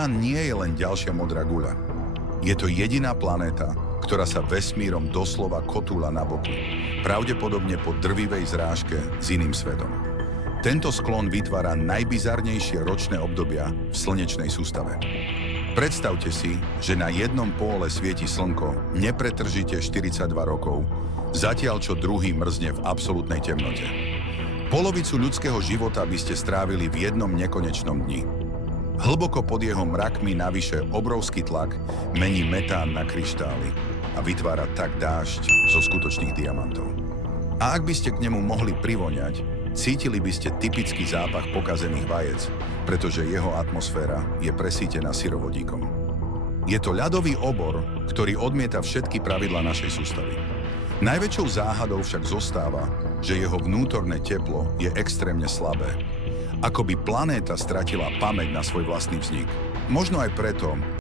Metán nie je len ďalšia modrá guľa. Je to jediná planéta, ktorá sa vesmírom doslova kotúla na boku, pravdepodobne po drvivej zrážke s iným svetom. Tento sklon vytvára najbizarnejšie ročné obdobia v slnečnej sústave. Predstavte si, že na jednom póle svieti slnko nepretržite 42 rokov, zatiaľ čo druhý mrzne v absolútnej temnote. Polovicu ľudského života by ste strávili v jednom nekonečnom dni. Hlboko pod jeho mrakmi navyše obrovský tlak mení metán na kryštály a vytvára tak dážď zo skutočných diamantov. A ak by ste k nemu mohli privoňať, cítili by ste typický zápach pokazených vajec, pretože jeho atmosféra je presýtená syrovodíkom. Je to ľadový obor, ktorý odmieta všetky pravidlá našej sústavy. Najväčšou záhadou však zostáva, že jeho vnútorné teplo je extrémne slabé. Ako by planéta stratila pamäť na svoj vlastný vznik. Možno aj preto,